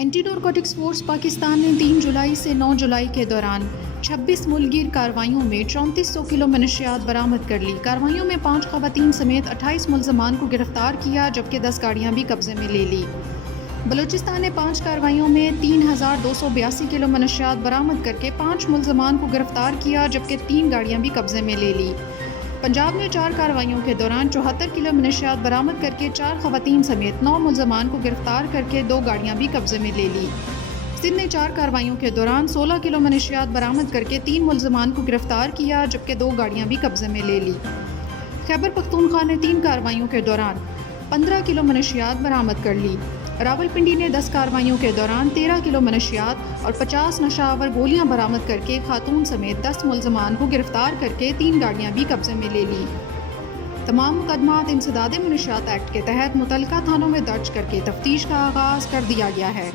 Anti narcotics force Pakistan نے 3 جولائی سے 9 جولائی کے دوران 26 ملک گیر کارروائیوں میں 3400 کلو منشیات برآمد کر لی۔ کارروائیوں میں 5 خواتین سمیت 28 ملزمان کو گرفتار کیا جبکہ 10 گاڑیاں بھی قبضے میں لے لی۔ بلوچستان نے 5 کارروائیوں میں 3282 کلو منشیات برآمد کر کے 5 ملزمان کو گرفتار کیا جبکہ 3 گاڑیاں بھی قبضے میں لے لی۔ پنجاب نے 4 کارروائیوں کے دوران 74 کلو منشیات برآمد کر کے 4 خواتین سمیت 9 ملزمان کو گرفتار کر کے 2 گاڑیاں بھی قبضے میں لے لی۔ سندھ نے 4 کارروائیوں کے دوران 16 کلو منشیات برآمد کر کے 3 ملزمان کو گرفتار کیا جبکہ 2 گاڑیاں بھی قبضے میں لے لی۔ خیبر پختونخوا نے 3 کارروائیوں کے دوران 15 کلو منشیات برآمد کر لی۔ راولپنڈی نے 10 کارروائیوں کے دوران 13 کلو منشیات اور 50 نشہ آور گولیاں برآمد کر کے خاتون سمیت 10 ملزمان کو گرفتار کر کے 3 گاڑیاں بھی قبضے میں لے لی۔ تمام مقدمات انسداد منشیات ایکٹ کے تحت متعلقہ تھانوں میں درج کر کے تفتیش کا آغاز کر دیا گیا ہے۔